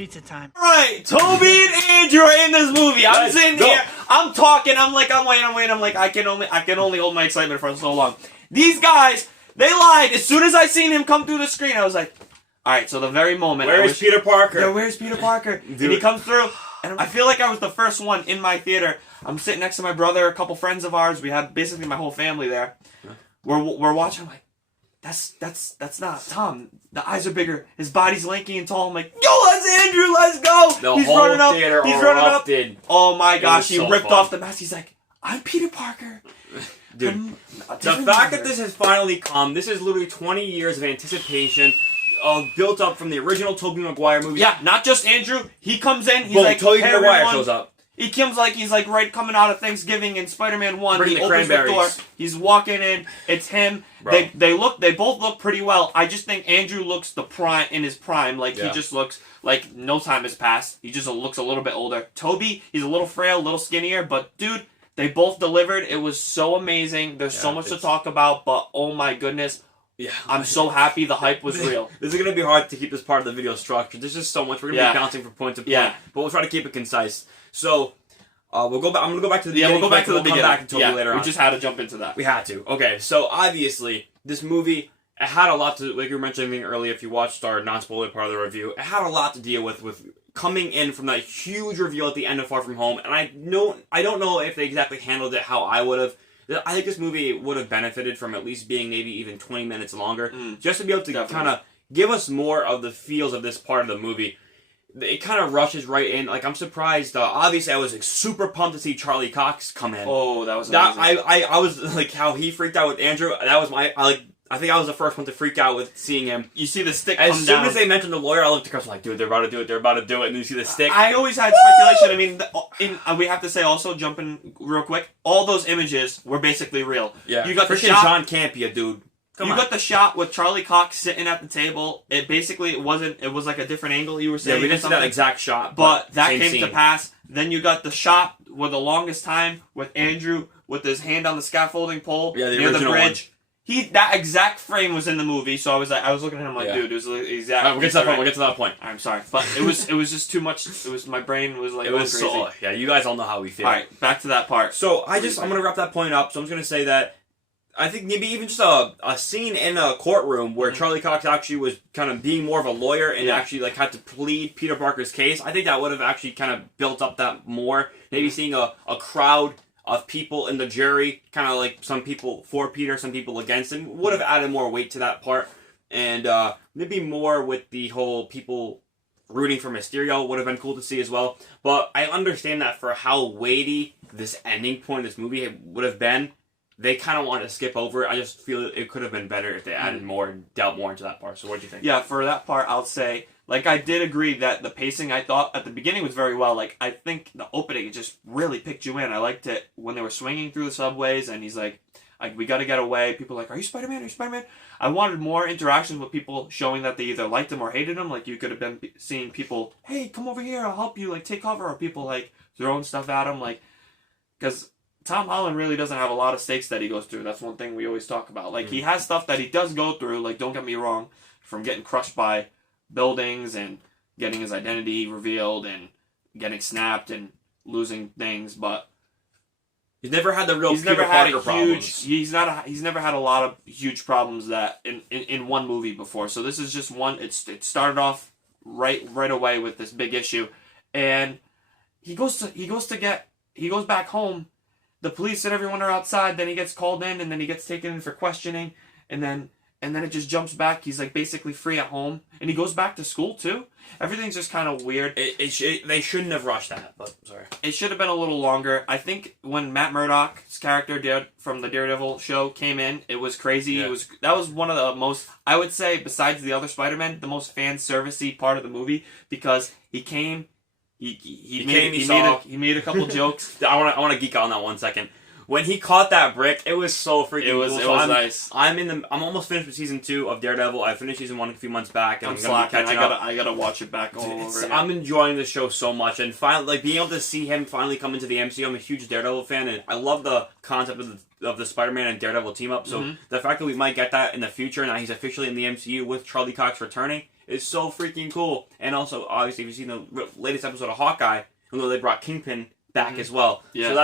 Pizza time. Right, Toby and Andrew are in this movie. I'm sitting here, I'm talking, I'm waiting. I'm like, I can only hold my excitement for so long. These guys, they lied. As soon as I seen him come through the screen, I was like, all right. So the very moment, where's Peter Parker? Yeah, where's Peter Parker? Dude. And he comes through, and I feel like I was the first one in my theater. I'm sitting next to my brother, a couple friends of ours. We had basically my whole family there. We're watching. I'm like, that's not Tom. The eyes are bigger. His body's lanky and tall. I'm like, yo, that's Andrew. Let's go. He's whole running up. He's running up. Oh my gosh, he ripped off the mask. He's like, I'm Peter Parker. Dude, the fact that this has finally come, this is literally 20 years of anticipation, built up from the original Tobey Maguire movie. Yeah, not just Andrew. He comes in. He's like, Tobey Maguire shows up. He comes like he's like right coming out of Thanksgiving in Spider-Man 1. Bring he the opens the door. cranberries. He's walking in. It's him. Bro. They both look pretty well. I just think Andrew looks in his prime. Like he just looks like no time has passed. He just looks a little bit older. Toby, he's a little frail, a little skinnier, but dude, they both delivered. It was so amazing. There's so much to talk about, but oh my goodness. Yeah, I'm so happy the hype was real. This is going to be hard to keep this part of the video structured. There's just so much. We're going to be bouncing from point to point, but we'll try to keep it concise. So, we'll go back. I'm going to go back to the beginning. We'll go back to the beginning. Come back to Toby later on. We just had to jump into that. We had to. Okay, so obviously, this movie, it had a lot to, like you were mentioning earlier, if you watched our non-spoiler part of the review, it had a lot to deal with coming in from that huge reveal at the end of Far From Home, and I don't know if they exactly handled it how I would have. I think this movie would have benefited from at least being maybe even 20 minutes longer, just to be able to kind of give us more of the feels of this part of the movie. It kind of rushes right in. Like, I'm surprised. Obviously, I was like, super pumped to see Charlie Cox come in. Oh, that was amazing. I was like, how he freaked out with Andrew. That was I think I was the first one to freak out with seeing him. You see the stick come down. As soon as they mentioned the lawyer, I looked at Chris like, dude, they're about to do it. They're about to do it. And then you see the stick. I always had speculation. I mean, we have to say also, jumping real quick, all those images were basically real. Yeah. You got the freaking shot. John Campea, dude. You got the shot with Charlie Cox sitting at the table. It basically it was like a different angle you were saying. Yeah, we didn't see that exact shot, but that came to pass. Then you got the shot with the longest time with Andrew with his hand on the scaffolding pole near the bridge. One. That exact frame was in the movie, so I was looking at him like, dude, it was the exact. We'll get to that point. We'll get to that point. I'm sorry, but it was just too much. It was my brain was like going crazy. So yeah. You guys all know how we feel. All right, back to that part. So I'm gonna wrap that point up. So I'm just gonna say that I think maybe even just a scene in a courtroom where Charlie Cox actually was kind of being more of a lawyer and actually like had to plead Peter Parker's case. I think that would have actually kind of built up that more. Maybe seeing a crowd of people in the jury, kind of like some people for Peter, some people against him, would have added more weight to that part. And maybe more with the whole people rooting for Mysterio would have been cool to see as well. But I understand that for how weighty this ending point of this movie would have been, they kind of want to skip over it. I just feel it could have been better if they added more and delved more into that part. So what do you think? Yeah, for that part, I'll say, like, I did agree that the pacing, I thought, at the beginning was very well. Like, I think the opening, it just really picked you in. I liked it when they were swinging through the subways, and he's like, we got to get away. People are like, are you Spider-Man? Are you Spider-Man? I wanted more interactions with people showing that they either liked him or hated him. Like, you could have been seeing people, hey, come over here, I'll help you, like, take cover. Or people, like, throwing stuff at him. Like, because Tom Holland really doesn't have a lot of stakes that he goes through. That's one thing we always talk about. Like, he has stuff that he does go through, like, don't get me wrong, from getting crushed by buildings and getting his identity revealed and getting snapped and losing things, but he's never had the real Peter Parker problems. He's never had a lot of huge problems that in one movie before. So this is just one. It started off right away with this big issue, and he goes back home. The police and everyone are outside. Then he gets called in, and then he gets taken in for questioning, and then it just jumps back. He's like basically free at home, and he goes back to school too. Everything's just kind of weird. They shouldn't have rushed that, but sorry. It should have been a little longer. I think when Matt Murdock's character from the Daredevil show came in, it was crazy. Yeah. That was one of the most, I would say, besides the other Spider-Man, the most fan servicey part of the movie, because he came. He made a couple jokes. I want to geek out on that 1 second. When he caught that brick, it was so freaking cool. It was nice. I'm almost finished with season 2 of Daredevil. I finished season 1 a few months back, and I'm gonna be catching up. I gotta watch it back all over again. I'm enjoying the show so much, and finally, like being able to see him finally come into the MCU. I'm a huge Daredevil fan, and I love the concept of the Spider-Man and Daredevil team up. So the fact that we might get that in the future, now he's officially in the MCU with Charlie Cox returning, is so freaking cool. And also, obviously, if you've seen the latest episode of Hawkeye, they brought Kingpin back as well. Yeah. So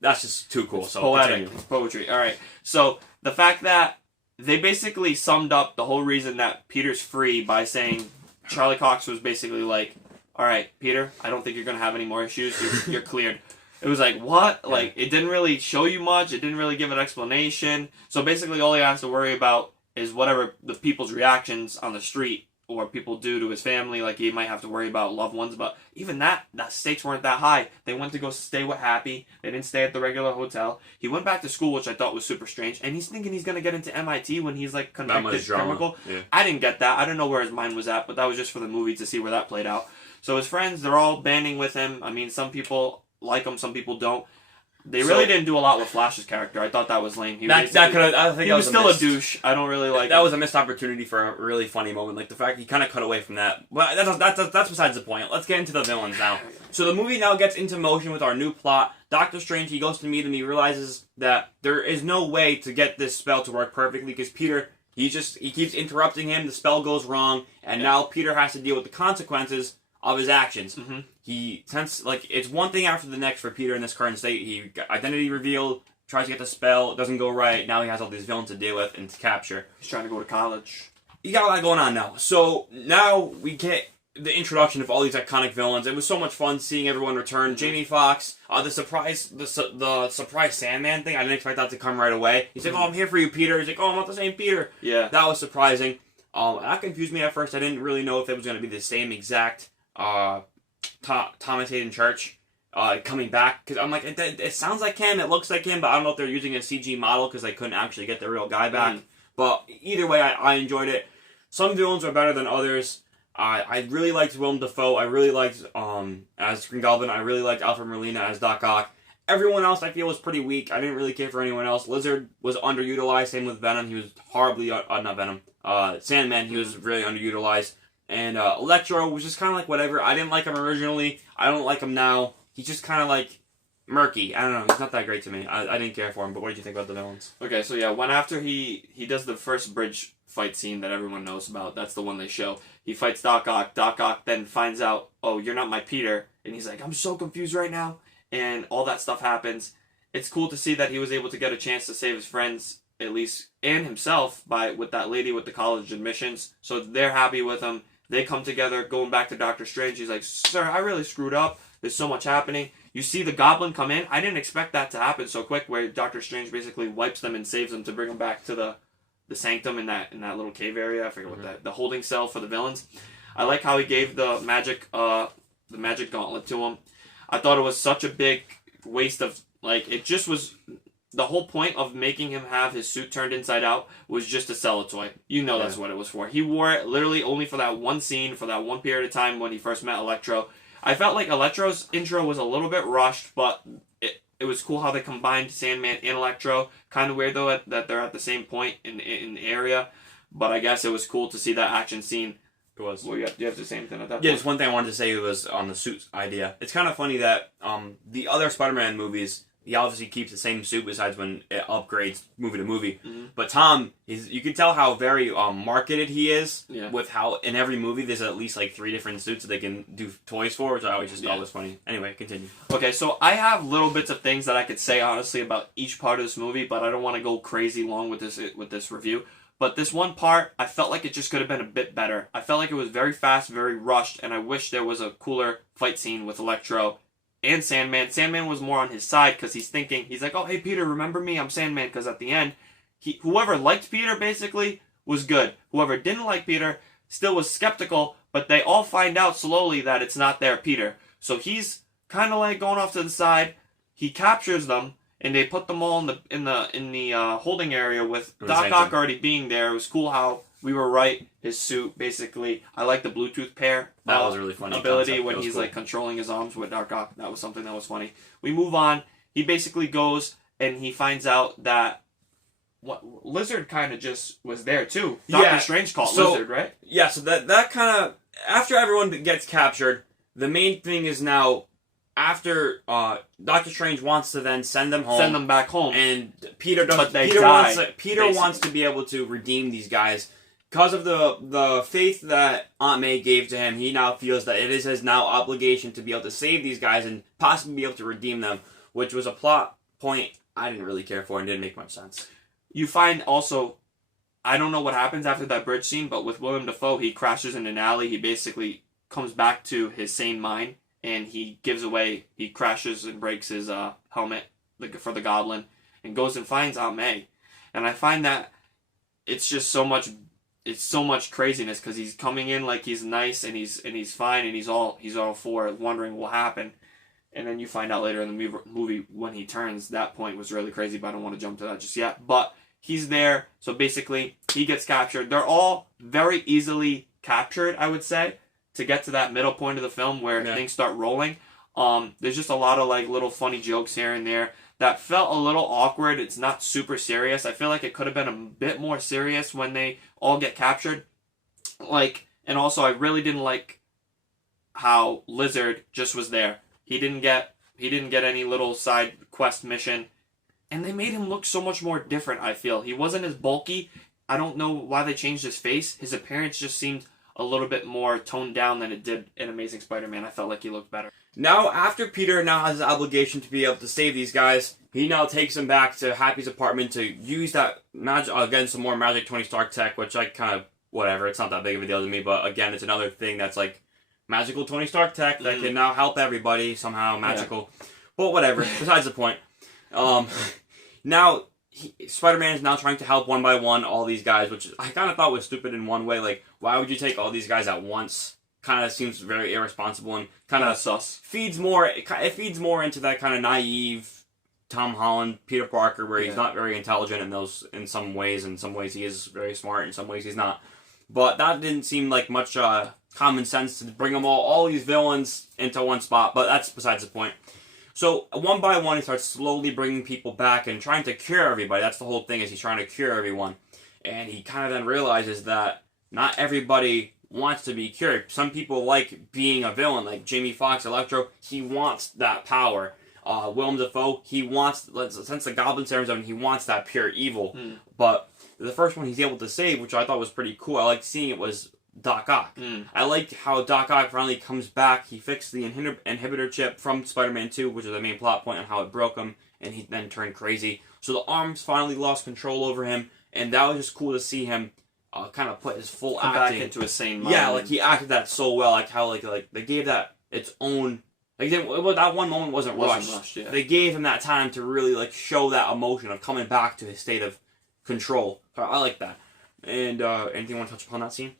that's just too cool. It's so poetic. continue. It's poetry. All right. So the fact that they basically summed up the whole reason that Peter's free by saying Charlie Cox was basically like, all right, Peter, I don't think you're going to have any more issues. You're cleared. It was like, what? Yeah. Like, it didn't really show you much. It didn't really give an explanation. So basically all he has to worry about is whatever the people's reactions on the street or people do to his family. Like, he might have to worry about loved ones. But even that stakes weren't that high. They went to go stay with Happy. They didn't stay at the regular hotel. He went back to school, which I thought was super strange. And he's thinking he's going to get into MIT when he's, like, convicted criminal. Yeah. I didn't get that. I didn't know where his mind was at. But that was just for the movie to see where that played out. So his friends, they're all banding with him. I mean, some people like him, some people don't. They really didn't do a lot with Flash's character. I thought that was lame. He was still a douche. I don't really like. That was a missed opportunity for a really funny moment. Like the fact he kind of cut away from that. But that's besides the point. Let's get into the villains now. So the movie now gets into motion with our new plot. Doctor Strange, he goes to meet him. He realizes that there is no way to get this spell to work perfectly because Peter, he keeps interrupting him. The spell goes wrong, and now Peter has to deal with the consequences of his actions. Mm-hmm. It's one thing after the next for Peter in this current state. He got identity revealed, tries to get the spell, it doesn't go right. Now he has all these villains to deal with and to capture. He's trying to go to college. He got a lot going on now. So now we get the introduction of all these iconic villains. It was so much fun seeing everyone return. Mm-hmm. Jamie Foxx, the surprise Sandman thing. I didn't expect that to come right away. He's like, "Oh, I'm here for you, Peter." He's like, "Oh, I'm not the same Peter." Yeah, that was surprising. That confused me at first. I didn't really know if it was going to be the same exact Thomas Hayden Church coming back, because I'm like, it sounds like him, it looks like him, but I don't know if they're using a CG model because they couldn't actually get the real guy back. But either way, I enjoyed it. Some villains are better than others. I really liked Willem Dafoe. I really liked as Green Goblin. I really liked Alfred Molina as Doc Ock. Everyone else I feel was pretty weak. I didn't really care for anyone else. Lizard was underutilized. Same with Venom. He was horribly not Venom. Sandman. He was really underutilized. And Electro was just kind of like whatever. I didn't like him originally. I don't like him now. He's just kind of like murky. I don't know. He's not that great to me. I didn't care for him. But what did you think about the villains? Okay, so yeah, when after he does the first bridge fight scene that everyone knows about, that's the one they show. He fights Doc Ock. Doc Ock then finds out, oh, you're not my Peter. And he's like, I'm so confused right now. And all that stuff happens. It's cool to see that he was able to get a chance to save his friends, at least, and himself, with that lady with the college admissions. So they're happy with him. They come together, going back to Doctor Strange. He's like, "Sir, I really screwed up. There's so much happening." You see the Goblin come in. I didn't expect that to happen so quick, where Doctor Strange basically wipes them and saves them to bring them back to the sanctum in that little cave area. I forget what the holding cell for the villains. I like how he gave the magic gauntlet to him. I thought it was such a big waste of, like, it just was. The whole point of making him have his suit turned inside out was just to sell a toy. You know that's what it was for. He wore it literally only for that one scene, for that one period of time when he first met Electro. I felt like Electro's intro was a little bit rushed, but it was cool how they combined Sandman and Electro. Kind of weird, though, that they're at the same point in the area. But I guess it was cool to see that action scene. It was. Well, you have the same thing at that point. Yeah, just one thing I wanted to say was on the suit idea. It's kind of funny that the other Spider-Man movies, he obviously keeps the same suit besides when it upgrades movie to movie. Mm-hmm. But Tom, you can tell how very marketed he is with how in every movie there's at least like 3 different suits that they can do toys for, which I always just thought was funny. Anyway, continue. Okay, so I have little bits of things that I could say honestly about each part of this movie, but I don't want to go crazy long with this review. But this one part, I felt like it just could have been a bit better. I felt like it was very fast, very rushed, and I wish there was a cooler fight scene with Electro and Sandman. Sandman was more on his side because he's like, oh, hey, Peter, remember me? I'm Sandman. Because at the end, whoever liked Peter, basically, was good. Whoever didn't like Peter still was skeptical, but they all find out slowly that it's not their Peter. So he's kind of like going off to the side. He captures them, and they put them all in the holding area with Doc Ock already being there. It was cool how we were right. His suit, basically. I like the Bluetooth pair. That was a really funny ability concept. when he's cool. like controlling his arms with Doc Ock. That was something that was funny. We move on. He basically goes and he finds out that Lizard kind of just was there too. Doctor Strange called Lizard, right? Yeah. So that kind of after everyone gets captured, the main thing is now after Doctor Strange wants to then send them home, send them back home, and Peter doesn't. But they Peter die, wants to be able to redeem these guys. because of the faith that Aunt May gave to him, he now feels that it is his now obligation to be able to save these guys and possibly be able to redeem them, which was a plot point I didn't really care for and didn't make much sense. You find also, I don't know what happens after that bridge scene, but with Willem Dafoe, he crashes in an alley. He basically comes back to his sane mind, and he crashes and breaks his helmet for the Goblin, and goes and finds Aunt May. And I find that it's just so much craziness, because he's coming in like he's nice and he's fine and he's all for it, wondering what happened. And then you find out later in the movie when he turns. That point was really crazy, but I don't want to jump to that just yet. But he's there, so basically he gets captured. They're all very easily captured, I would say, to get to that middle point of the film where things start rolling. There's just a lot of like little funny jokes here and there that felt a little awkward. It's not super serious. I feel like it could have been a bit more serious when they all get captured. And also I really didn't like how Lizard just was there. He didn't get any little side quest mission, and they made him look so much more different. I feel he wasn't as bulky. I don't know why they changed his face. His appearance just seemed a little bit more toned down than it did in Amazing Spider-Man. I felt like he looked better. Now, after Peter now has his obligation to be able to save these guys, he now takes them back to Happy's apartment to use that some more magic Tony Stark tech, which I kind of, whatever, it's not that big of a deal to me, but again, it's another thing that's like magical Tony Stark tech that can now help everybody somehow, magical. Yeah. But whatever, besides the point. Now, Spider-Man is now trying to help one by one all these guys, which I kind of thought was stupid in one way. Like, why would you take all these guys at once? Kind of seems very irresponsible and kind of sus. Feeds more into that kind of naive Tom Holland, Peter Parker, where he's not very intelligent in some ways. In some ways he is very smart, in some ways he's not. But that didn't seem like much common sense to bring them all these villains into one spot, but that's besides the point. So one by one, he starts slowly bringing people back and trying to cure everybody. That's the whole thing, is he's trying to cure everyone. And he kind of then realizes that not everybody wants to be cured. Some people like being a villain, like Jamie Foxx, Electro. He wants that power. Willem Dafoe, he wants, since the Goblin Serum Zone, he wants that pure evil. But the first one he's able to save, which I thought was pretty cool, I liked seeing it, was Doc Ock. I liked how Doc Ock finally comes back. He fixed the inhibitor chip from Spider-Man 2, which is the main plot point on how it broke him, and he then turned crazy. So the arms finally lost control over him, and that was just cool to see him kind of put his full acting back into a sane mind. Yeah, like he acted that so well. Like how like they gave that its own. Like that one moment wasn't rushed. Yeah. They gave him that time to really like show that emotion of coming back to his state of control. So I like that. And anything you want to touch upon that scene?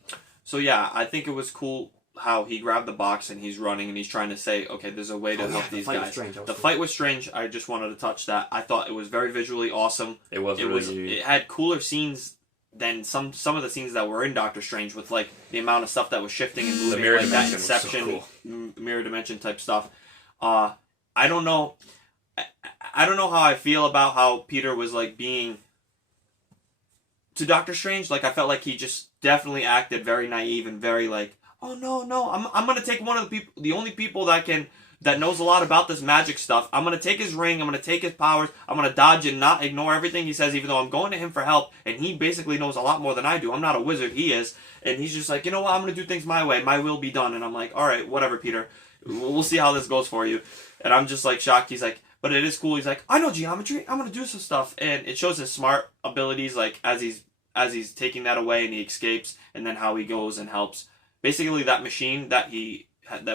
So yeah, I think it was cool how he grabbed the box and he's running and he's trying to say, okay, there's a way to help these guys. The fight was strange. I just wanted to touch that. I thought it was very visually awesome. It had cooler scenes than some of the scenes that were in Doctor Strange, with like the amount of stuff that was shifting and moving, the mirror like dimension that Inception, was so cool. Mirror dimension type stuff. I don't know how I feel about how Peter was like being to Doctor Strange. Like I felt like he just definitely acted very naive and very like, oh no, I'm gonna take one of the only people that knows a lot about this magic stuff. I'm gonna take his ring, I'm gonna take his powers, I'm gonna dodge and not ignore everything he says, even though I'm going to him for help, and he basically knows a lot more than I do. I'm not a wizard, he is, and he's just like, you know what, I'm gonna do things my way, my will be done. And I'm like, alright, whatever, Peter, we'll see how this goes for you. And I'm just like shocked. He's like, but it is cool. He's like, I know geometry, I'm gonna do some stuff. And it shows his smart abilities, like as he's taking that away and he escapes, and then how he goes and helps. Basically that machine that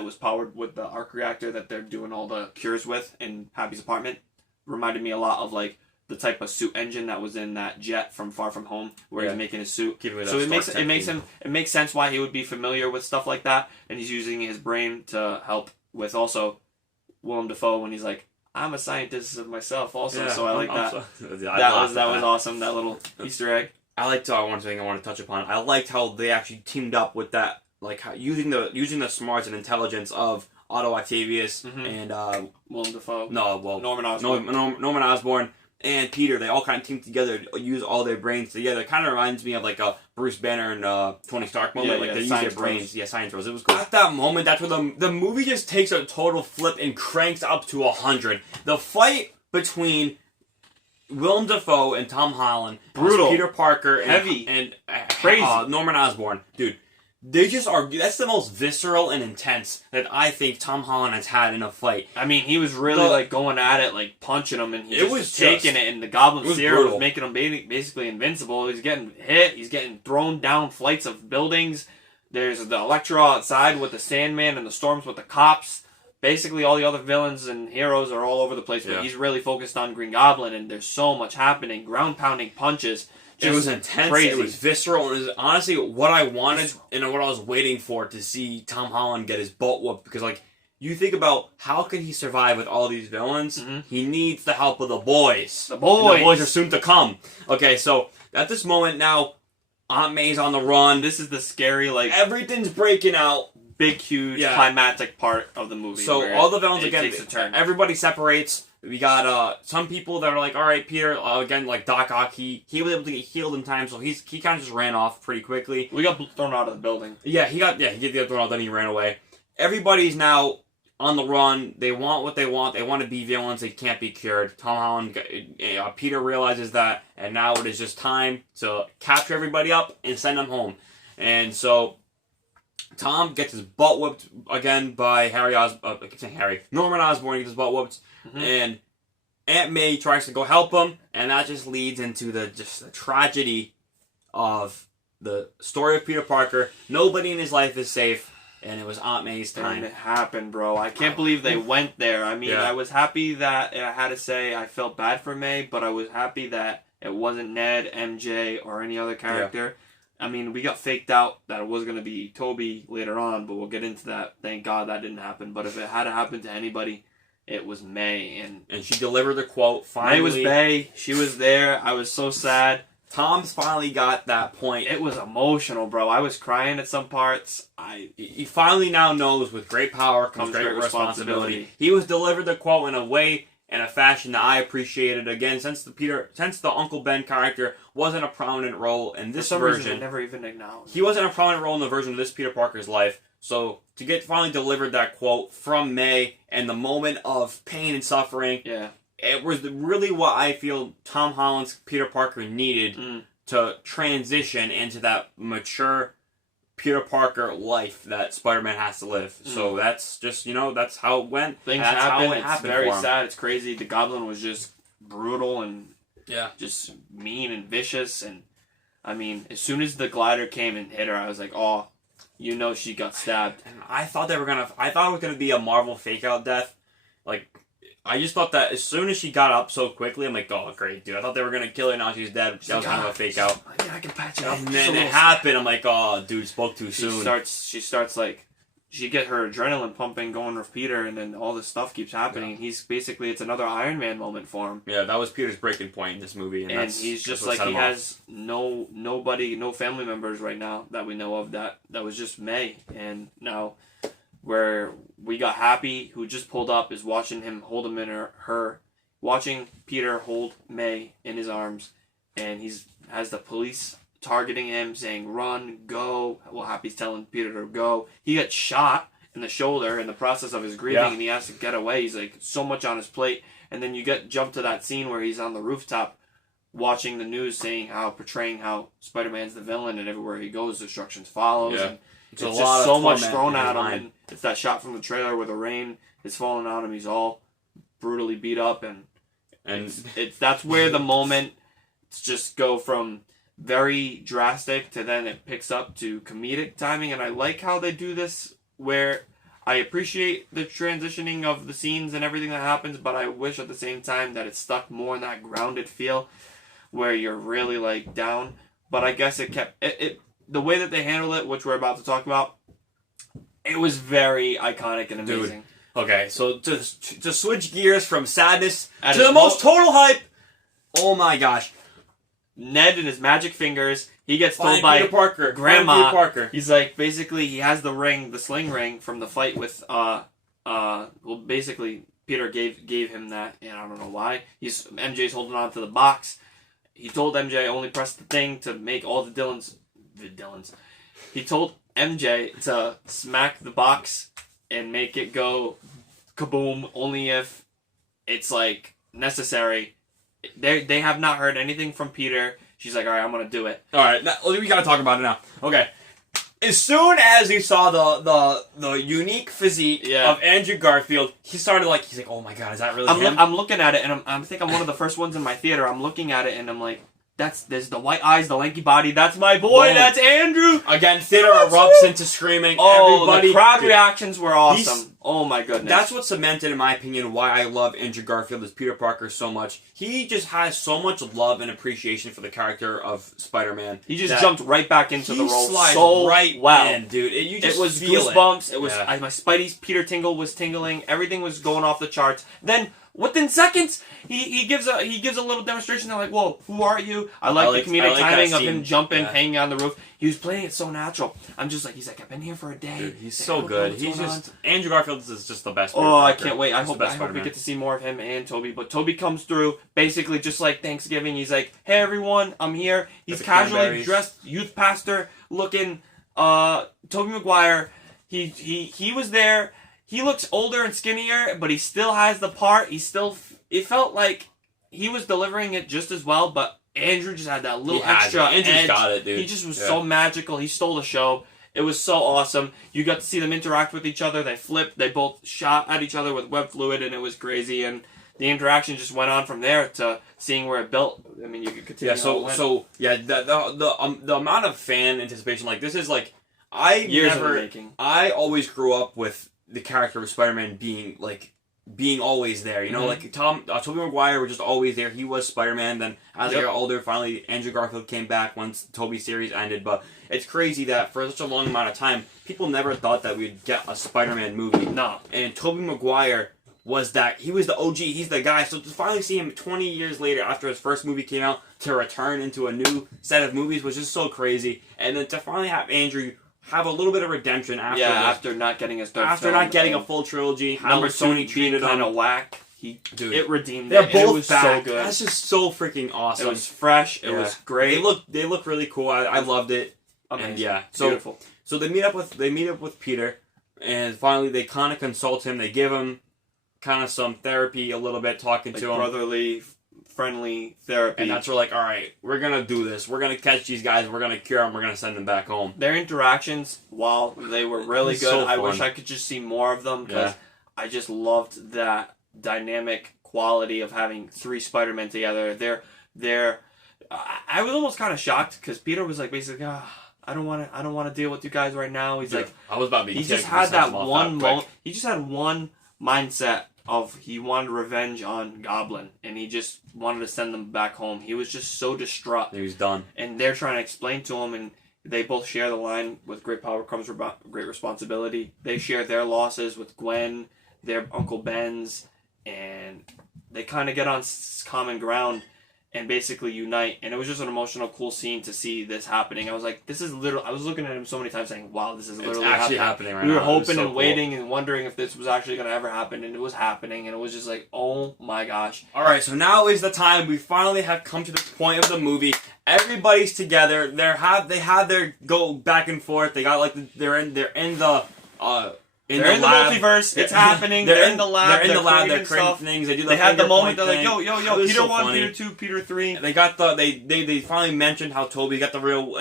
was powered with the arc reactor that they're doing all the cures with in Happy's apartment reminded me a lot of like the type of suit engine that was in that jet from Far From Home, where he's making his suit. So it makes sense why he would be familiar with stuff like that, and he's using his brain to help with also Willem Dafoe when he's like, I'm a scientist of myself also. So I like that. That was awesome. That little Easter egg. I liked one thing I want to touch upon. I liked how they actually teamed up with that. Like how, using the smarts and intelligence of Otto Octavius and Willem Dafoe. Norman Osborn. Norman Osborn and Peter. They all kind of teamed together to use all their brains together. It kind of reminds me of like a Bruce Banner and Tony Stark moment. They use their brains. Yeah, science bros. It was cool. At that moment, that's where the movie just takes a total flip and cranks up to 100. The fight between Willem Dafoe and Tom Holland, Brutal. as Peter Parker, Heavy. and Crazy. Norman Osborn, dude. They just are. That's the most visceral and intense that I think Tom Holland has had in a fight. I mean, he was really like going at it, like punching him, and he was taking it. And the Goblin Serum was making him basically invincible. He's getting hit. He's getting thrown down flights of buildings. There's the Electro outside with the Sandman, and the Storms with the cops. Basically, all the other villains and heroes are all over the place, but he's really focused on Green Goblin, and there's so much happening. Ground pounding punches. It was intense. Crazy. It was visceral. And it was honestly what I wanted and what I was waiting for to see Tom Holland get his butt whooped. Because, like, you think about how can he survive with all these villains? Mm-hmm. He needs the help of the boys. The boys are soon to come. Okay, so at this moment now, Aunt May's on the run. This is the scary, like... Everything's breaking out. Big, huge, climactic part of the movie. So all the villains, again, everybody separates. We got some people that are like, all right, Peter, again, like Doc Ock, he was able to get healed in time, so he kind of just ran off pretty quickly. We got thrown out of the building. Yeah, he got thrown out, then he ran away. Everybody's now on the run. They want what they want. They want to be villains. They can't be cured. Tom Holland, Peter realizes that, and now it is just time to capture everybody up and send them home. And so Tom gets his butt whooped again by Norman Osborn gets his butt whooped. Mm-hmm. And Aunt May tries to go help him, and that just leads into the tragedy of the story of Peter Parker. Nobody in his life is safe, and it was Aunt May's time. And it happened, bro. I can't believe they went there. I mean, I was happy that, I had to say, I felt bad for May, but I was happy that it wasn't Ned, MJ, or any other character. Yeah. I mean, we got faked out that it was going to be Toby later on, but we'll get into that. Thank God that didn't happen. But if it had happened to anybody, it was May. And she delivered the quote finally. May was May. She was there. I was so sad. Tom's finally got that point. It was emotional, bro. I was crying at some parts. He finally now knows with great power comes great responsibility. He was delivered the quote in a way and a fashion that I appreciated. Again, since the Uncle Ben character wasn't a prominent role in this version, I never even acknowledged. He wasn't a prominent role in the version of this Peter Parker's life. So to get finally delivered that quote from May and the moment of pain and suffering, it was really what I feel Tom Holland's Peter Parker needed to transition into that mature Peter Parker life that Spider-Man has to live. So that's just, that's how it went. Things happen. It's very sad. It's crazy. The Goblin was just brutal and just mean and vicious. And I mean, as soon as the glider came and hit her, I was like, oh, she got stabbed. And I thought it was gonna be a Marvel fake out death. Like, I just thought that as soon as she got up so quickly, I'm like, oh, great, dude. I thought they were going to kill her, now she's dead. That was kind of a fake out. Yeah, I can patch it up. And then it happened. I'm like, oh, dude, spoke too soon. She starts like, she get her adrenaline pumping going with Peter, and then all this stuff keeps happening. He's basically, it's another Iron Man moment for him. Yeah, that was Peter's breaking point in this movie. And he's just like, he has no family members right now that we know of. That was just May. And now, where we got Happy, who just pulled up, is watching him hold him in her watching Peter hold May in his arms, and has the police targeting him, saying, run, go. Well, Happy's telling Peter to go. He gets shot in the shoulder in the process of his grieving, and he has to get away. He's like, so much on his plate. And then you jump to that scene where he's on the rooftop watching the news, portraying how Spider-Man's the villain, and everywhere he goes, destruction follows. Yeah. And it's just so much thrown at him, and it's that shot from the trailer where the rain is falling on him. He's all brutally beat up, and that's where the moment just go from very drastic to then it picks up to comedic timing. And I like how they do this, where I appreciate the transitioning of the scenes and everything that happens, but I wish at the same time that it stuck more in that grounded feel where you're really like down. But I guess it kept it the way that they handled it, which we're about to talk about, it was very iconic and amazing. Dude. Okay, so to switch gears from sadness to the most total hype, oh my gosh. Ned and his magic fingers, he gets told by Peter Parker. Grandma, Peter Parker. He's like, basically, he has the ring, the sling ring from the fight with, basically, Peter gave him that, and I don't know why. MJ's holding on to the box. He told MJ only press the thing to make all the Dylans. He told MJ to smack the box and make it go kaboom only if it's like necessary. they have not heard anything from Peter. She's like, all right, I'm gonna do it. All right, we gotta talk about it now. Okay. As soon as he saw the unique physique of Andrew Garfield, he's like, oh my god, is that really him? I'm looking at it, and I think I'm one of the first ones in my theater. I'm looking at it, and I'm like, there's the white eyes, the lanky body. That's my boy. Boom. That's Andrew. Again, theater erupts into screaming. Oh, everybody, the crowd reactions were awesome. Oh my goodness. That's what cemented, in my opinion, why I love Andrew Garfield as Peter Parker so much. He just has so much love and appreciation for the character of Spider-Man. He just jumped right back into the role so well, in, dude. It was goosebumps. It was my Spidey's Peter tingle was tingling. Everything was going off the charts. Then within seconds, he gives a little demonstration. They're like, "Whoa, who are you?" I like the comedic timing of him jumping, hanging on the roof. He was playing it so natural. I'm just like, he's like, I've been here for a day. Dude, he's so good. He's just Andrew Garfield is just the best. Oh, I can't wait. I hope we get to see more of him and Toby. But Toby comes through basically just like Thanksgiving. He's like, "Hey everyone, I'm here." He's casually dressed, youth pastor looking. Toby Maguire. He was there. He looks older and skinnier, but he still has the part. It felt like he was delivering it just as well, but Andrew just had that little extra edge. Andrew's got it, dude. He just was so magical. He stole the show. It was so awesome. You got to see them interact with each other. They flipped. They both shot at each other with web fluid, and it was crazy. And the interaction just went on from there to seeing where it built. I mean, you could continue. Yeah, the amount of fan anticipation, like this is like years in the making. I always grew up with the character of Spider-Man being always there, you know, like Tobey Maguire was just always there. He was Spider-Man. Then as they got older, finally Andrew Garfield came back once Tobey's series ended. But it's crazy that for such a long amount of time, people never thought that we'd get a Spider-Man movie. No. And Tobey Maguire was he was the OG. He's the guy. So to finally see him 20 years later after his first movie came out to return into a new set of movies was just so crazy. And then to finally have Andrew have a little bit of redemption after not getting his third after film, not getting a full trilogy. Number Sony treated kind him of whack. It redeemed They're it. both It was back. so good. That's just so freaking awesome. It was fresh. It was great. They look really cool. I loved it. Amazing. And Beautiful. So they meet up with Peter, and finally they kind of consult him. They give him kind of some therapy, a little bit, talking to him, brotherly, friendly therapy. And that's where all right, we're gonna do this. We're gonna catch these guys. We're gonna cure them. We're gonna send them back home. Their interactions, while they were really good, so I wish I could just see more of them because I just loved that dynamic quality of having three Spider-Men together. I was almost kind of shocked because Peter was like basically, I don't want to deal with you guys right now. He's like, I was about to be. He just had that one moment. He just had one mindset of he wanted revenge on Goblin, and he just wanted to send them back home. He was just so distraught. He was done. And they're trying to explain to him, and they both share the line, with great power comes great responsibility. They share their losses with Gwen, their Uncle Ben's, and they kind of get on common ground and basically unite. And it was just an emotional, cool scene to see this happening. I was like, this is literally... I was looking at him so many times saying, wow, this is literally happening right now. We were hoping and waiting and wondering if this was actually going to ever happen, and it was happening, and it was just like, oh my gosh. Alright, so now is the time. We finally have come to the point of the movie. Everybody's together. They have their go back and forth. They got they're in the multiverse. It's happening. They're in the lab. They're creating things. They had the moment. They're like, yo, Peter 1, Peter 2, Peter 3. They got they finally mentioned how Toby got the real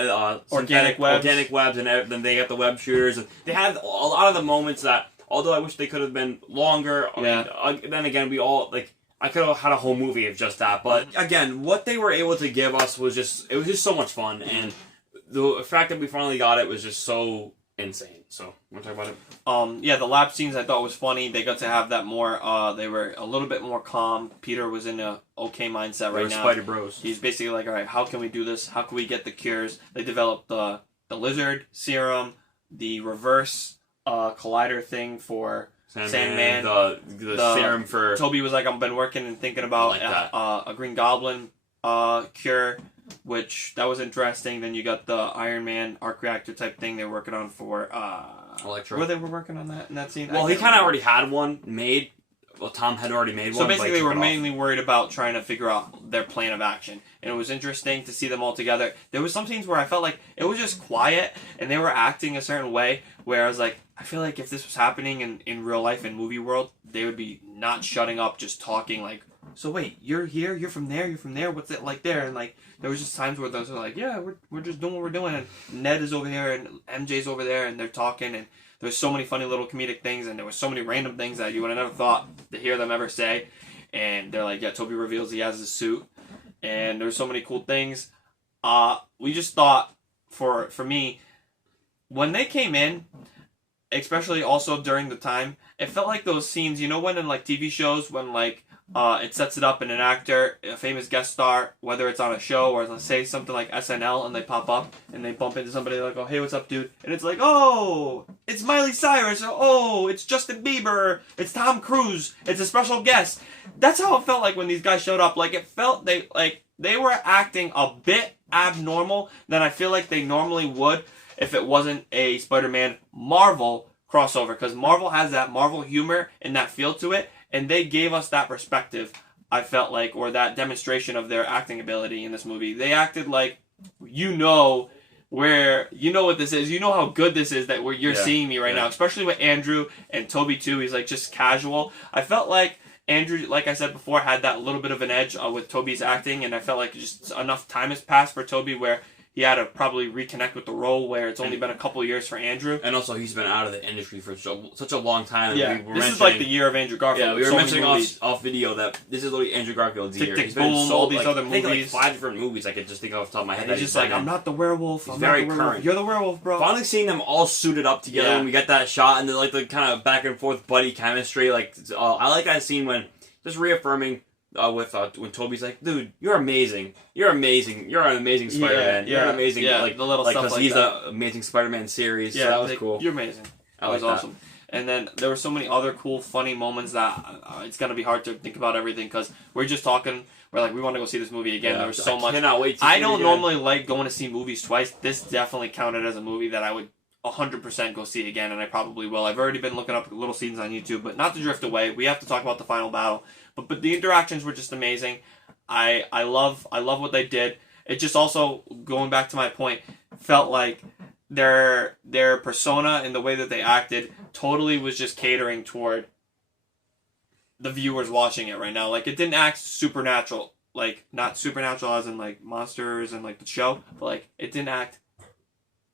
organic webs, and then they got the web shooters. And they had a lot of the moments that, although I wish they could have been longer. Then again, we all I could have had a whole movie of just that. But again, what they were able to give us was just so much fun, and the fact that we finally got it was just so insane. So, want to talk about it? The lab scenes I thought was funny. They got to have that more, they were a little bit more calm. Peter was in a okay mindset right now. Spider Bros. He's basically like, alright, how can we do this? How can we get the cures? They developed the lizard serum, the reverse collider thing for Sandman. The serum for... Toby was like, I've been working and thinking about a Green Goblin cure, which that was interesting. Then you got the Iron Man arc reactor type thing they're working on for Electro. Where they were working on that in that scene. Well, he kind of already had one made. Well, Tom had already made one. So basically, they were mainly worried about trying to figure out their plan of action, and it was interesting to see them all together. There was some scenes where I felt like it was just quiet, and they were acting a certain way. Where I was like, I feel like if this was happening in real life in movie world, they would be not shutting up, just talking like so wait, you're here, you're from there, what's it like there? And like there was just times where those are like, yeah, we're just doing what we're doing, and Ned is over here and MJ's over there, and they're talking, and there's so many funny little comedic things, and there was so many random things that you would have never thought to hear them ever say. And they're like, yeah, Toby reveals he has his suit, and there's so many cool things. We just thought, for me, when they came in, especially also during the time, it felt like those scenes, you know, when in like TV shows, when like it sets it up in an actor, a famous guest star, whether it's on a show or let's say something like SNL, and they pop up and they bump into somebody like, oh, hey, what's up, dude? And it's like, oh, it's Miley Cyrus, or oh, it's Justin Bieber, it's Tom Cruise, it's a special guest. That's how it felt like when these guys showed up. Like, it felt they were acting a bit abnormal than I feel like they normally would if it wasn't a Spider-Man Marvel crossover, because Marvel has that Marvel humor and that feel to it, and they gave us that perspective, I felt like, or that demonstration of their acting ability in this movie. They acted like, you know what this is, you know how good this is that you're seeing me right now, especially with Andrew and Toby too. He's like just casual. I felt like Andrew, like I said before, had that little bit of an edge with Toby's acting, and I felt like just enough time has passed for Toby where he had to probably reconnect with the role, where it's only been a couple years for Andrew. And also, he's been out of the industry for such a long time. Yeah, this is like the year of Andrew Garfield. Yeah, we were mentioning off video that this is literally Andrew Garfield's year. Tick, Boom, all these other movies. I think like 5 different movies I could just think off the top of my head. He's just like, I'm not the werewolf. He's I'm very not the werewolf. current. You're the werewolf, bro. Finally seeing them all suited up together when we get that shot, and then like the kind of back and forth buddy chemistry. Like, I like that scene when just reaffirming when Toby's like, dude, you're amazing. You're amazing. You're an amazing Spider-Man. You're an amazing, like the little stuff like he's the Amazing Spider-Man series. Yeah, so that was cool. You're amazing. That was awesome. And then there were so many other cool, funny moments that it's gonna be hard to think about everything, because we're just talking. We're like, we want to go see this movie again. There was so much. Cannot wait. I don't normally like going to see movies twice. This definitely counted as a movie that I would 100% go see again, and I probably will. I've already been looking up little scenes on YouTube, but not to drift away. We have to talk about the final battle. But the interactions were just amazing. I love what they did. It just also, going back to my point, felt like their persona and the way that they acted totally was just catering toward the viewers watching it right now. Like, it didn't act supernatural. Like, not supernatural as in like monsters and like the show, but like it didn't act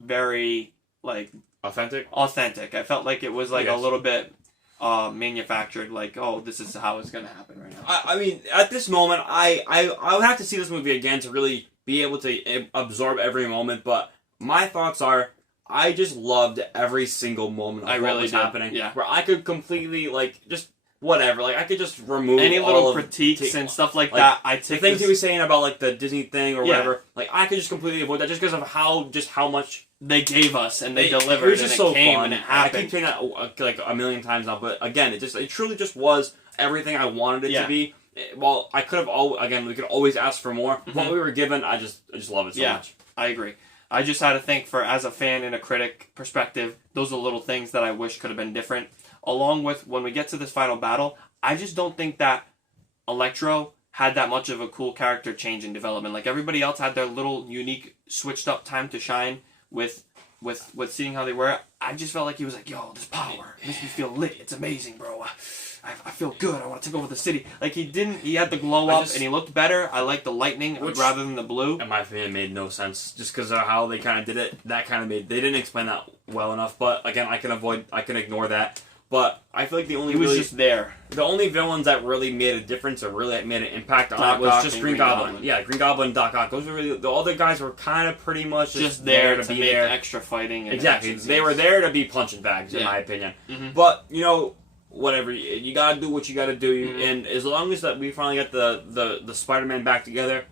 very like authentic. I felt like it was like a little bit manufactured, like, oh, this is how it's gonna happen right now. I mean, at this moment, I would have to see this movie again to really be able to absorb every moment, but my thoughts are, I just loved every single moment of what was happening. Yeah. Where I could completely, like, just whatever, like, I could just remove any little critiques and stuff like that. I take the things he was saying about, like, the Disney thing or whatever, like, I could just completely avoid that just because of how much they gave us and they delivered, and it came and it happened. I keep saying that like a million times now, but again, it truly just was everything I wanted it to be. Well, I could have we could always ask for more. What we were given, I just love it so much. I agree. I just had to think, as a fan and a critic perspective, those are little things that I wish could have been different. Along with, when we get to this final battle, I just don't think that Electro had that much of a cool character change and development. Like, everybody else had their little unique switched up time to shine with seeing how they were. I just felt like he was like, yo, this power makes me feel lit. It's amazing, bro. I feel good. I want to take over the city. Like, he had the glow up and he looked better. I like the lightning rather than the blue. In my opinion, it made no sense just because of how they kind of did it. That kind of they didn't explain that well enough. But again, I can ignore that. But I feel like he was just there. The only villains that really made a difference or really made an impact on it was just Green Goblin. Yeah, Green Goblin and Doc Ock. Those were really, the other guys were kind of pretty much just there to be there. Extra fighting. And exactly. They were there to be punching bags, in my opinion. Mm-hmm. But, whatever, you gotta do what you gotta do. And as long as that we finally get the Spider-Man back together,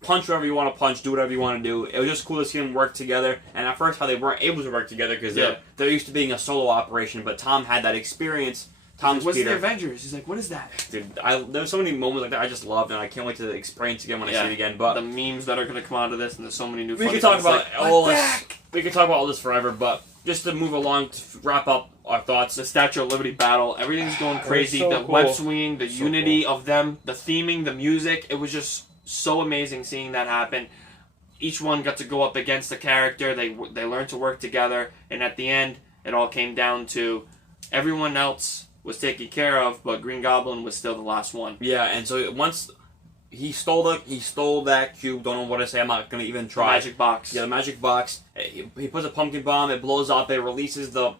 punch whoever you want to punch, do whatever you want to do. It was just cool to see them work together. And at first, how they weren't able to work together because they're used to being a solo operation. But Tom had that experience. Tom's what's Peter. The Avengers? He's like, what is that? Dude, there's so many moments like that I just loved, and I can't wait to experience it again when I see it again. But the memes that are going to come out of this, and there's so many new. We could talk about all this. We could talk about all this forever, but just to move along to wrap up our thoughts. The Statue of Liberty battle, everything's going crazy. The web swinging, the unity of them, the theming, the music. It was just so amazing seeing that happen. Each one got to go up against the character. They learned to work together, and at the end, it all came down to everyone else was taken care of, but Green Goblin was still the last one. Yeah, and so once he stole that cube. Don't know what to say. I'm not gonna even try. The magic box. Yeah, the magic box. He puts a pumpkin bomb. It blows up. It releases the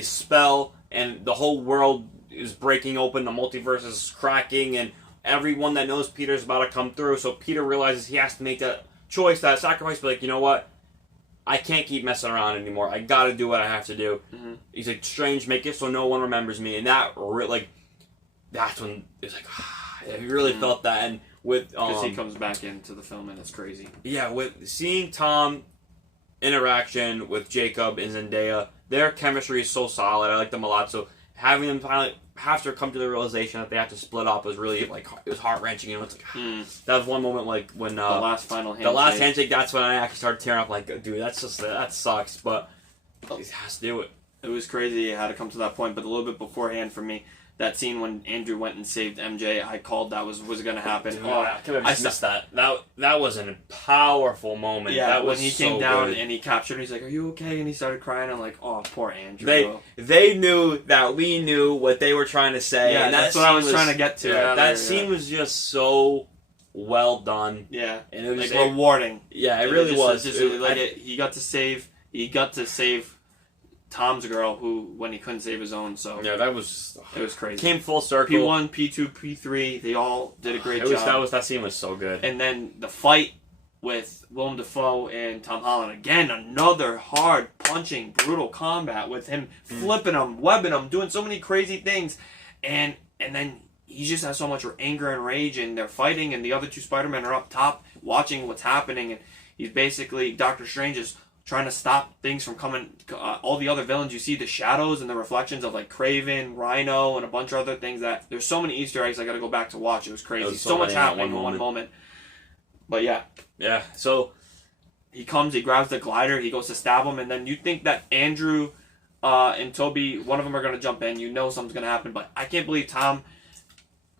spell, and the whole world is breaking open. The multiverse is cracking, and everyone that knows Peter's about to come through. So Peter realizes he has to make that choice, that sacrifice. Be like, you know what? I can't keep messing around anymore. I gotta do what I have to do. Mm-hmm. He's like, Strange, make it so no one remembers me, and that's when it's like. He really felt that, and with because he comes back into the film and it's crazy. Yeah, with seeing Tom interaction with Jacob and Zendaya, their chemistry is so solid. I like them a lot. So having them finally have to come to the realization that they have to split up was really like it was heart wrenching. And it's like that was one moment like when the last final handshake. The last handshake. That's when I actually started tearing up. Like, dude, that sucks. But he has to do it. It was crazy. It had to come to that point, but a little bit beforehand for me. That scene when Andrew went and saved MJ, I called that was going to happen. Dude, I missed that. That was a powerful moment. Yeah, that was when he so came down good. and he captured her, he's like, "Are you okay?" And he started crying. I'm like, "Oh, poor Andrew." They knew that we knew what they were trying to say. Yeah, and that's what I was trying to get to. Yeah, that scene was just so well done. Yeah, and it was like rewarding. Yeah, it really was. He got to save Tom's girl, who when he couldn't save his own. So yeah, it was crazy. Came full circle. P1, P2, P3, they all did a great job. That scene was so good. And then the fight with Willem Dafoe and Tom Holland, again, another hard punching, brutal combat with him flipping them, webbing them, doing so many crazy things, and then he just has so much anger and rage, and they're fighting, and the other two Spider-Men are up top watching what's happening, and he's basically Doctor Strange is trying to stop things from coming. All the other villains, you see the shadows and the reflections of like Kraven, Rhino, and a bunch of other things. That there's so many Easter eggs. I got to go back to watch. It was crazy. It was so much happening in one moment. But yeah. So he comes, he grabs the glider, he goes to stab him, and then you think that Andrew and Toby, one of them are going to jump in. You know something's going to happen, but I can't believe Tom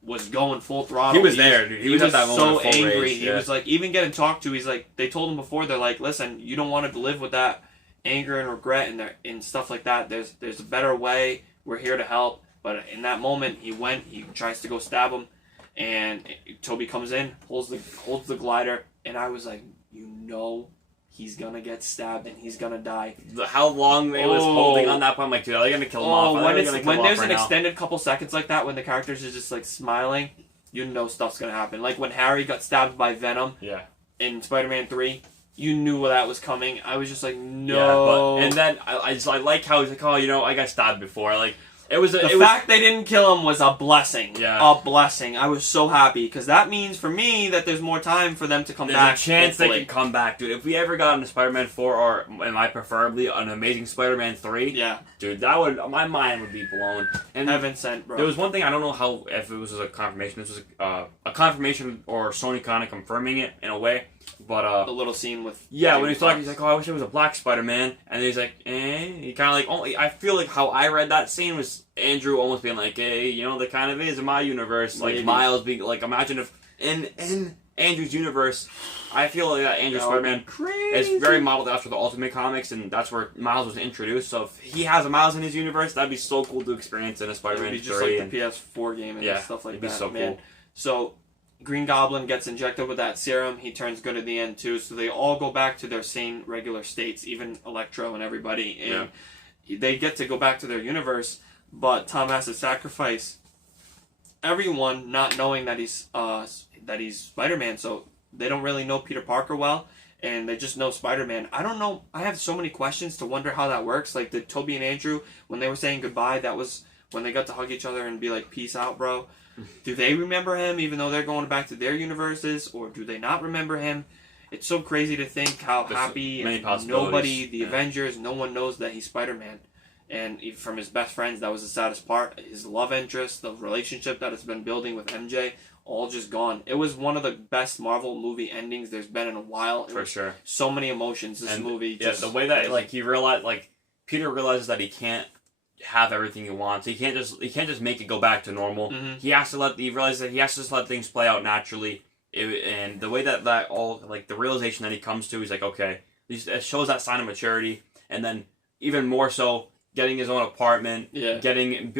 was going full throttle. He was there, dude. He was at that so moment angry. Rage, He was like, even getting talked to, he's like, they told him before, they're like, listen, you don't want to live with that anger and regret and stuff like that. There's a better way. We're here to help. But in that moment, he tries to go stab him, and Toby comes in, holds the glider, and I was like, he's gonna get stabbed and he's gonna die. How long it was holding on that point, I'm like, dude, are they gonna kill him off? When there's an extended couple seconds like that, when the characters are just like smiling, you know stuff's gonna happen. Like when Harry got stabbed by Venom in Spider-Man 3, you knew that was coming. I was just like, no. Yeah, and then I like how he's like, oh, I got stabbed before. Like, the fact they didn't kill him was a blessing. Yeah. A blessing. I was so happy because that means for me that there's more time for them to come back. There's a chance they can come back, dude. If we ever got into Spider-Man 4 or, am I preferably, an Amazing Spider-Man 3, dude, my mind would be blown. And heaven sent, bro. There was one thing, I don't know if it was a confirmation. This was a confirmation or Sony kind of confirming it in a way. But the little scene with when he's talking, he's like, "Oh, I wish it was a black Spider-Man," and he's like, He kind of like, only. I feel like how I read that scene was Andrew almost being like, "Hey, there kind of is in my universe." Like Maybe. Miles being like, imagine if in Andrew's universe, I feel like that Andrew Spider-Man is very modeled after the Ultimate Comics, and that's where Miles was introduced. So if he has a Miles in his universe, that'd be so cool to experience in a Spider-Man 3. It'd be just like the PS4 game and stuff like that. It'd be so cool. So Green Goblin gets injected with that serum. He turns good at the end too. So they all go back to their sane, regular states, even Electro and everybody. And they get to go back to their universe, but Tom has to sacrifice everyone, not knowing that he's Spider-Man. So they don't really know Peter Parker well, and they just know Spider-Man. I don't know. I have so many questions to wonder how that works. Like the Toby and Andrew, when they were saying goodbye, that was when they got to hug each other and be like, "Peace out, bro." Do they remember him even though they're going back to their universes, or do they not remember him? It's so crazy to think how happy and nobody, the Avengers, no one knows that he's Spider-Man. And even from his best friends, that was the saddest part. His love interest, the relationship that has been building with MJ, all just gone. It was one of the best Marvel movie endings there's been in a while. For sure. So many emotions, this movie. The way that he realized, Peter realizes that he can't have everything he wants. He can't just make it go back to normal. Mm-hmm. He realizes that he has to just let things play out naturally. And the way that all, the realization that he comes to, he's like, okay, it shows that sign of maturity. And then even more so, getting his own apartment, Yeah.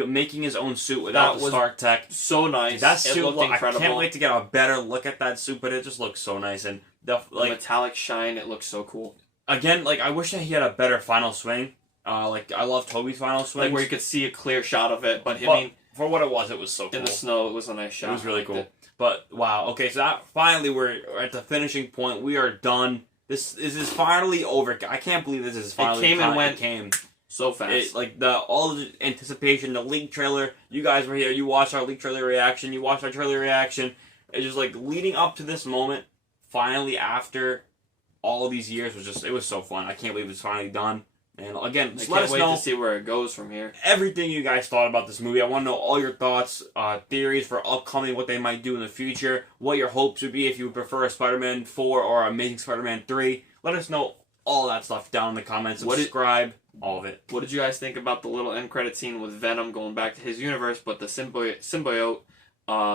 making his own suit without the Stark tech. So nice. That suit it looked incredible. I can't wait to get a better look at that suit, but it just looks so nice. And the metallic shine, it looks so cool. Again, like, I wish that he had a better final swing. Like, I love Toby's final swing. Like, where you could see a clear shot of it, but for what it was so cool. In the snow, it was a nice shot. It was really cool. But, wow, okay, so finally we're at the finishing point. We are done. This is finally over. I can't believe this is finally It came so fast. All the anticipation, the leak trailer. You guys were here. You watched our leak trailer reaction. You watched our trailer reaction. It's just like leading up to this moment. Finally, after all of these years, it was so fun. I can't believe it's finally done. And again, just let us know. I can't wait to see where it goes from here. Everything you guys thought about this movie. I want to know all your thoughts, theories for upcoming, what they might do in the future, what your hopes would be if you would prefer a Spider-Man 4 or Amazing Spider-Man 3. Let us know all that stuff down in the comments. Subscribe, all of it. What did you guys think about the little end credit scene with Venom going back to his universe, but the symbiote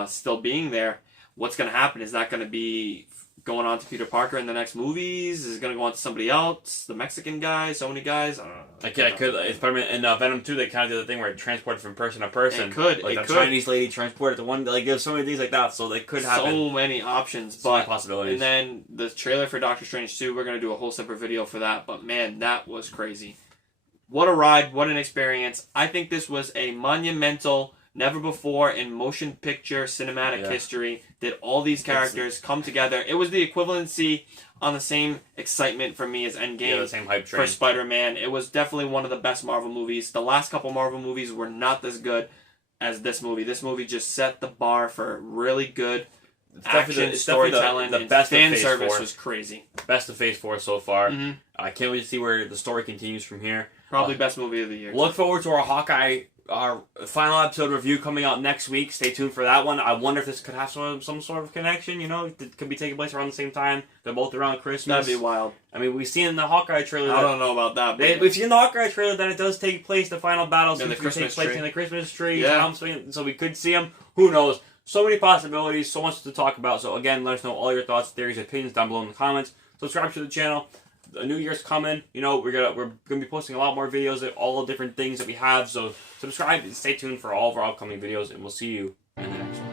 still being there? What's going to happen? Is that going to be going on to Peter Parker in the next movies? Is it going to go on to somebody else? The Mexican guy? So many guys? I don't know. It's Spider-Man in Venom 2. They kind of did the thing where it transported from person to person. It could. Like the Chinese lady transported to one. Like there's so many things like that. So they could happen. So many options. So many possibilities. And then the trailer for Doctor Strange 2. We're going to do a whole separate video for that. But man, that was crazy. What a ride. What an experience. I think this was a monumental, never before in motion picture cinematic history did all these characters come together. It was the equivalency on the same excitement for me as Endgame. Yeah, the same hype train. For Spider-Man. It was definitely one of the best Marvel movies. The last couple Marvel movies were not as good as this movie. This movie just set the bar for really good action, storytelling, the best fan of Phase service 4. Was crazy. Best of Phase 4 so far. Mm-hmm. I can't wait to see where the story continues from here. Probably best movie of the year. Look forward to our final episode review coming out next week. Stay tuned for that one. I wonder if this could have some sort of connection. You know, it could be taking place around the same time. They're both around Christmas. That'd be wild. I mean, we've seen in the Hawkeye trailer. I don't know about that. We've seen in the Hawkeye trailer that it does take place. The final battle in the Christmas tree. In the Christmas tree. Yeah. So we could see them. Who knows? So many possibilities. So much to talk about. So again, let us know all your thoughts, theories, opinions down below in the comments. Subscribe to the channel. The New Year's coming. You know, we're gonna be posting a lot more videos of all the different things that we have. So subscribe and stay tuned for all of our upcoming videos, and we'll see you in the next one.